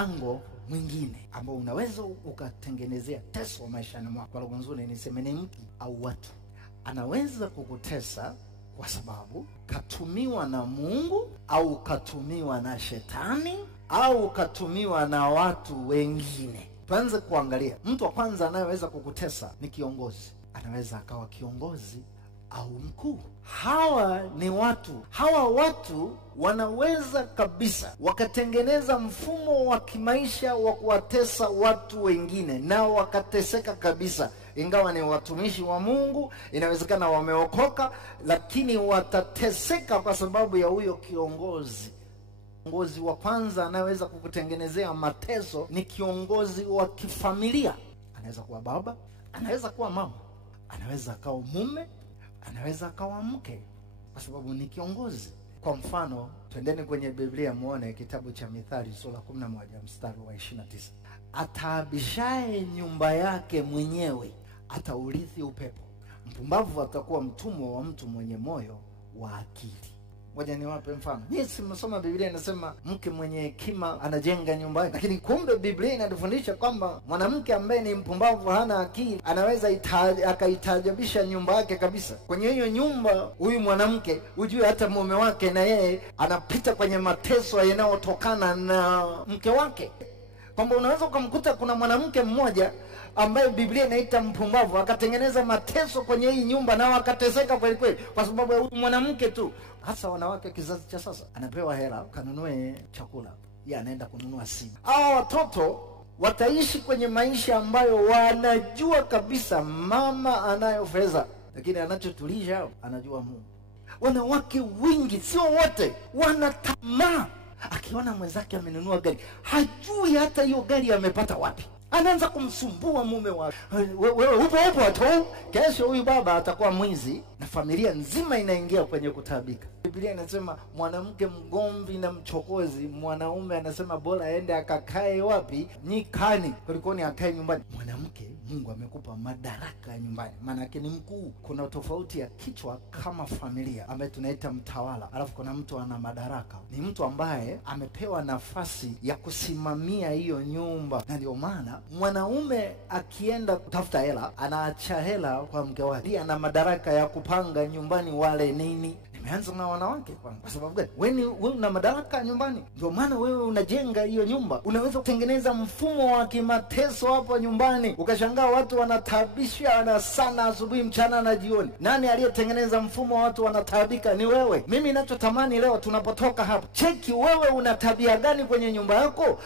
Lango mwingine ambao unaweza ukatengenezea teso maishani mwako, kwa lugha nzuri niseme ni mtu au watu. Anaweza kukutesa kwa sababu katumiwa na Mungu au katumiwa na shetani au katumiwa na watu wengine. Tuanze kuangalia. Mtu wa kwanza anayeweza kukutesa ni kiongozi. Anaweza akawa kiongozi au mkuu. Hawa watu wanaweza kabisa wakatengeneza mfumo wa kimaisha wa kuwatesa watu wengine, nao wakateseka kabisa. Ingawa ni watumishi wa Mungu, inawezekana wameokoka, lakini watateseka kwa sababu ya huyo kiongozi. Kiongozi wa kwanza anaweza kukutengenezea mateso ni kiongozi wa kifamilia. Anaweza kuwa baba, anaweza kuwa mama, anaweza akawa mume, anaweza akawa mke, kwa sababu ni kiongozi. Kwa mfano, twendeni kwenye Biblia muone kitabu cha Mithali sura 11 mstari wa 29. Ataabishaye nyumba yake mwenyewe ataurithi upepo. Mpumbavu atakuwa mtumwa wa mtu mwenye moyo wa akili. Ngoja niwape mfano. Yes, msoma Biblia inasema mke mwenye hekima anajenga nyumba yake. Lakini kumbe Biblia inatufundisha kwamba mwanamke ambaye ni mpumbavu, hana akili, anaweza akaitajabisha nyumba yake kabisa. Kwenye hiyo nyumba, huyu mwanamke ujue hata mume wake na yeye anapita kwenye mateso yanayotokana na mke wake. Kwamba unaweza kumkuta kuna mwanamke mmoja ambaye Biblia inaita mpumbavu, akatengeneza mateso kwenye hii nyumba na wakateseka kweli kweli kwa sababu ya mwanamke tu. Hasa wanawake kizazi cha sasa, anapewa hela kanunue chakula, yeye anaenda kununua simu. Hao watoto wataishi kwenye maisha ambayo wanajua kabisa mama anayo fedha, lakini anachotulisha anajua Mungu. Wanawake wengi, sio wote, wana tamaa. Akiona mwenzake amenunua gari, hajui hata hiyo gari amepata wapi. Anaanza kumsumbua mume wake. Wewe upo tu, kesho huyu baba atakuwa mwizi, na familia nzima inaingia kwenye kutabika. Biblia inasema mwanamke mgomvi na mchokozi, mwanaume anasema bora aende akakae wapi? Nyikani, kuliko ni akae nyumbani. Mwanamke, Mungu amekupa madaraka nyumbani, maana yake ni mkuu. Kuna tofauti ya kichwa kama familia ambaye tunaita mtawala, alafu kuna mtu ana madaraka, ni mtu ambaye amepewa nafasi ya kusimamia hiyo nyumba. Na ndio maana mwanaume akienda kutafuta hela, anaacha hela kwa mke wake, ana madaraka ya kupanga nyumbani wale nini. Nimeanza na wanawake kwa sababu gani? Wewe una madaraka nyumbani, ndio maana wewe unajenga hiyo nyumba. Unaweza kutengeneza mfumo wa kimateso hapo nyumbani, ukashangaa watu wanatabishana sana asubuhi, mchana na jioni. Nani aliyetengeneza mfumo wa watu wanatabika? Ni wewe. Mimi ninachotamani leo tunapotoka hapa, cheki wewe una tabia gani kwenye nyumba yako.